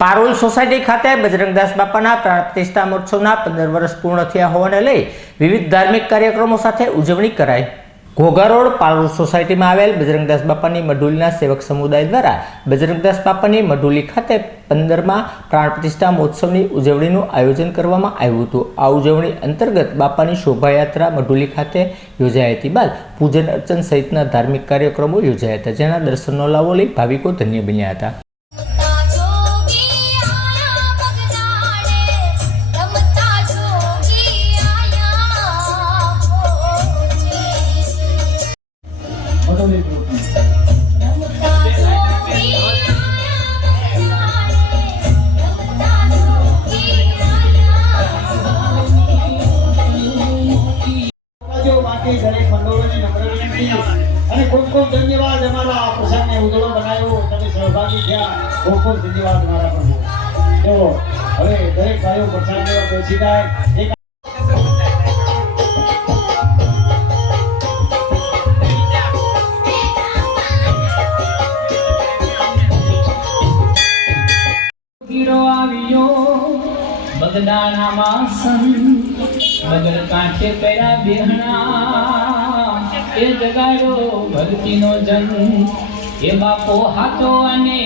Parul society ખાતે બજરંગદાસ બાપાના પ્રાણ પ્રતિષ્ઠા મહોત્સવના પંદર વર્ષ પૂર્ણ થયા હોવાને લઈ વિવિધ ધાર્મિક કાર્યક્રમો સાથે ઉજવણી કરાઈ. ઘોઘા રોડ પારોલ સોસાયટીમાં આવેલ બજરંગદાસ બાપાની મઢુલીના સેવક સમુદાય દ્વારા બજરંગદાસ બાપાની મઢુલી ખાતે પંદરમાં પ્રાણ પ્રતિષ્ઠા મહોત્સવની ઉજવણીનું આયોજન કરવામાં આવ્યું હતું. આ ઉજવણી અંતર્ગત બાપાની શોભાયાત્રા મઢુલી ખાતે યોજાઈ હતી. બાદ પૂજન અર્ચન સહિતના ધાર્મિક કાર્યક્રમો યોજાયા હતા, જેના દર્શનનો લાવો લઈ ભાવિકો ધન્ય બન્યા હતા. વિનંતી અને ખૂબ ખૂબ ધન્યવાદ અમારા આ પ્રસંગને ઉજળો બનાવ્યો. તમે સહભાગી થયા. ખૂબ ખૂબ ધન્યવાદ મારા પ્રભુ ચલો હવે દરેક ભાઈઓ પ્રસાદ લેવા બેસી જાય. હીરો આવ્યો. બગદાણામાં સન બગલ કાંઠે કર્યા બેહણા. એ જગાડ્યો ભક્તિનો જન, એ બાપો હાથો અને